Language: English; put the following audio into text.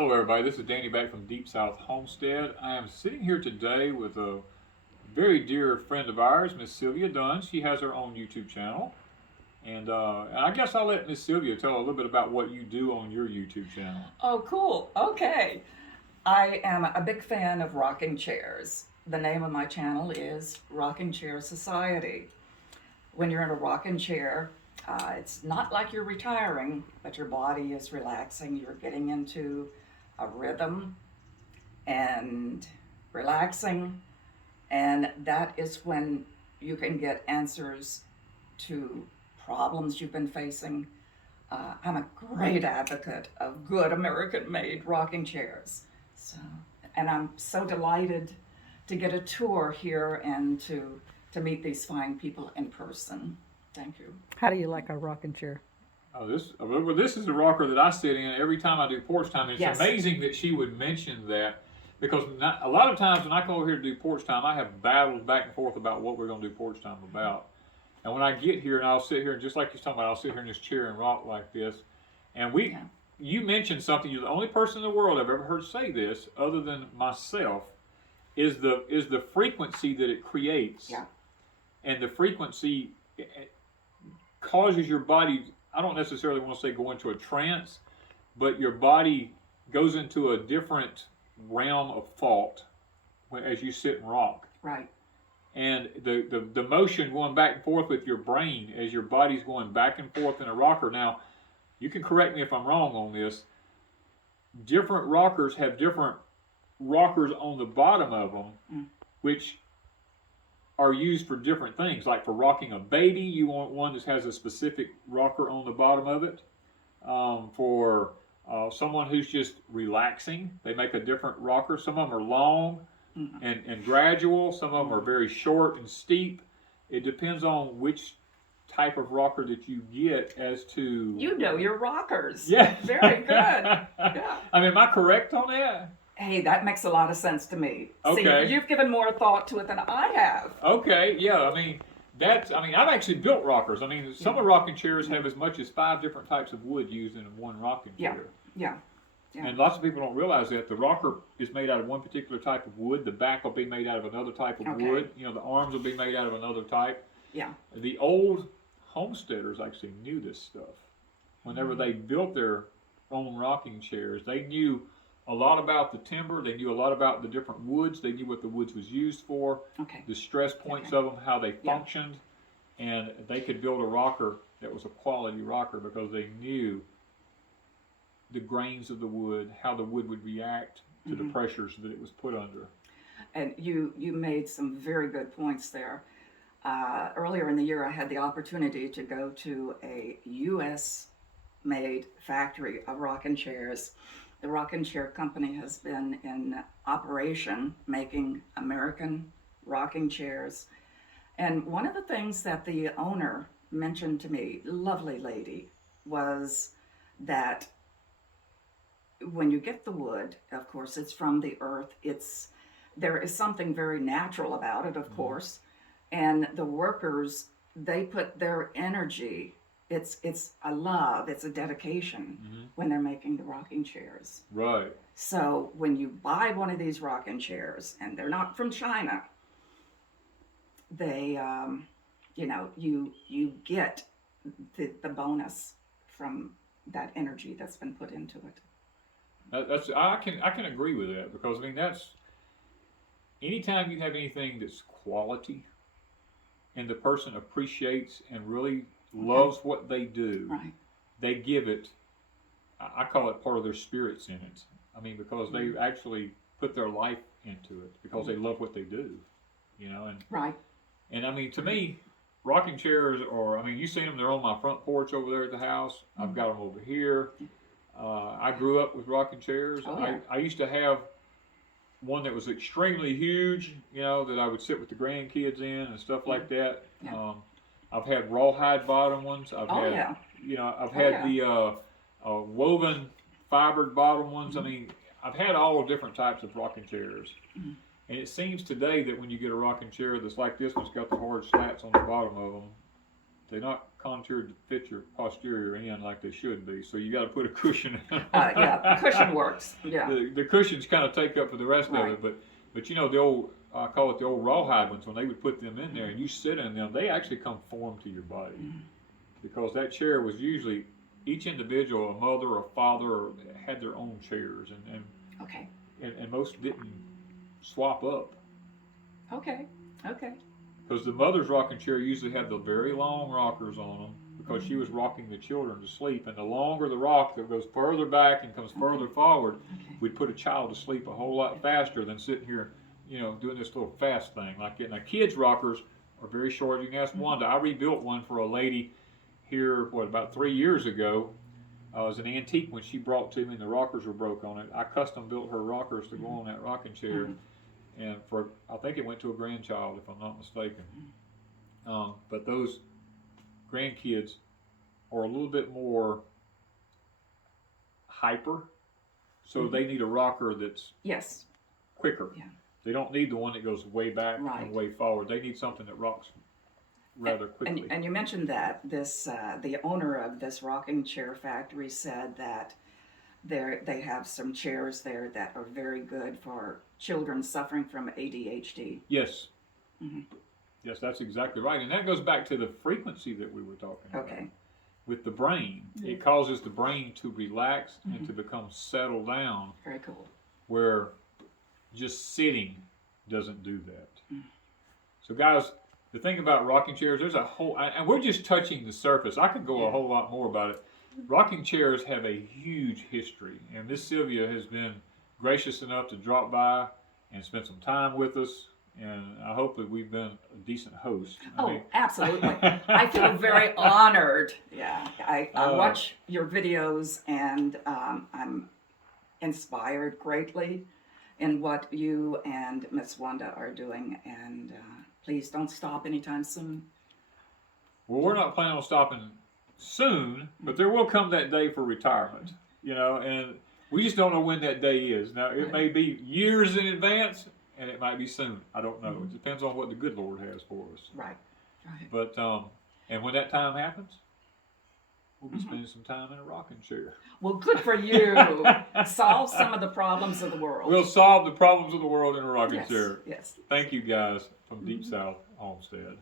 Hello everybody, this is Danny back from Deepsouth Homestead. I am sitting here today with a very dear friend of ours, Miss Sylvia Dunn. She has her own YouTube channel. And I guess I'll let Miss Sylvia tell a little bit about what you do on your YouTube channel. Oh, cool. Okay. I am a big fan of rocking chairs. The name of my channel is Rocking Chair Society. When you're in a rocking chair, it's not like you're retiring, but your body is relaxing. You're getting into a rhythm and relaxing, and that is when you can get answers to problems you've been facing. I'm a great advocate of good American-made rocking chairs. And I'm so delighted to get a tour here and to meet these fine people in person. Thank you. How do you like our rocking chair? Oh, this is the rocker that I sit in every time I do porch time. It's Yes. amazing that she would mention that, because a lot of times when I come over here to do porch time, I have battles back and forth about what we're going to do porch time about. And when I get here and I'll sit here, and just like you're talking about, I'll sit here in this chair and rock like this. And you mentioned something. You're the only person in the world I've ever heard say this, other than myself, is the frequency that it creates. Yeah. And the frequency causes your body, I don't necessarily want to say go into a trance, but your body goes into a different realm of thought as you sit and rock. Right. And the motion going back and forth with your brain as your body's going back and forth in a rocker. Now, you can correct me if I'm wrong on this. Different rockers have different rockers on the bottom of them, which are used for different things. Like for rocking a baby, you want one that has a specific rocker on the bottom of it. For someone who's just relaxing, they make a different rocker. Some of them are long and gradual. Some of them are very short and steep. It depends on which type of rocker that you get as to... You know your rockers. Yeah. Very good. Yeah. I mean, am I correct on that? Hey, that makes a lot of sense to me. Okay. See, you've given more thought to it than I have. Okay, yeah, I mean, I've actually built rockers. I mean, some of the rocking chairs have as much as 5 different types of wood used in one rocking chair. Yeah. And lots of people don't realize that. The rocker is made out of one particular type of wood. The back will be made out of another type of wood. You know, the arms will be made out of another type. Yeah. The old homesteaders actually knew this stuff. Whenever they built their own rocking chairs, they knew a lot about the timber. They knew a lot about the different woods. They knew what the woods was used for, the stress points of them, how they functioned, and they could build a rocker that was a quality rocker because they knew the grains of the wood, how the wood would react to the pressures that it was put under. And you made some very good points there. Earlier in the year, I had the opportunity to go to a U.S.-made factory of rocking chairs. The Rocking Chair Company has been in operation making American rocking chairs. And one of the things that the owner mentioned to me, lovely lady, was that when you get the wood, of course, it's from the earth. There is something very natural about it, of course. And the workers, they put their energy, it's a love, it's a dedication when they're making the rocking chairs. Right. So when you buy one of these rocking chairs, and they're not from China, they, you get the bonus from that energy that's been put into it. I can agree with that, because I mean, that's anytime you have anything that's quality and the person appreciates and really loves what they do, they give it, I call it part of their spirits in it. I mean, because they actually put their life into it because they love what they do, you know. And I mean, to me, rocking chairs are, I mean, you've seen them, they're on my front porch over there at the house. I've got them over here. I grew up with rocking chairs. I used to have one that was extremely huge, you know, that I would sit with the grandkids in and stuff like that. I've had rawhide bottom ones. I've had the woven fibered bottom ones. I mean, I've had all different types of rocking chairs. And it seems today that when you get a rocking chair that's like this one's got the hard slats on the bottom of them, they're not contoured to fit your posterior end like they should be. So you got to put a cushion in. Yeah, cushion works. Yeah. The cushions kind of take up for the rest Right. of it, but you know the old, I call it the old rawhide ones, when they would put them in there and you sit in them, they actually conform to your body. Because that chair was usually, each individual, a mother or father, had their own chairs, Okay. and most didn't swap up. Okay. Okay. Because the mother's rocking chair usually had the very long rockers on them, because she was rocking the children to sleep, and the longer the rock that goes further back and comes further forward, Okay. we'd put a child to sleep a whole lot faster than sitting here, you know, doing this little fast thing like that. Now kids' rockers are very short. You can ask Wanda. I rebuilt one for a lady here, about 3 years ago. It was an antique one she brought to me, and the rockers were broke on it. I custom built her rockers to go on that rocking chair, and I think it went to a grandchild, if I'm not mistaken. But those grandkids are a little bit more hyper, so they need a rocker that's Yes. quicker. Yeah. They don't need the one that goes way back Right. and way forward. They need something that rocks rather quickly. And you mentioned that this the owner of this rocking chair factory said that they have some chairs there that are very good for children suffering from ADHD. Yes. Yes, that's exactly right. And that goes back to the frequency that we were talking about. Okay. With the brain, it causes the brain to relax and to become settled down, Very cool. where just sitting doesn't do that. So guys, the thing about rocking chairs, there's a whole, and we're just touching the surface. I could go a whole lot more about it. Rocking chairs have a huge history, and Miss Sylvia has been gracious enough to drop by and spend some time with us, and I hope that we've been a decent host. Absolutely. I feel very honored. Yeah. I watch your videos, and I'm inspired greatly in what you and Miss Wanda are doing, and please don't stop anytime soon. Well, we're not planning on stopping soon, but there will come that day for retirement, you know, and we just don't know when that day is. Now, it may be years in advance, and it might be soon. I don't know. It depends on what the good Lord has for us. Right. Right. But, and when that time happens, we'll be spending some time in a rocking chair. Well, good for you. Solve some of the problems of the world. We'll solve the problems of the world in a rocking Yes. chair. Yes. Thank you guys from Deepsouth Homestead.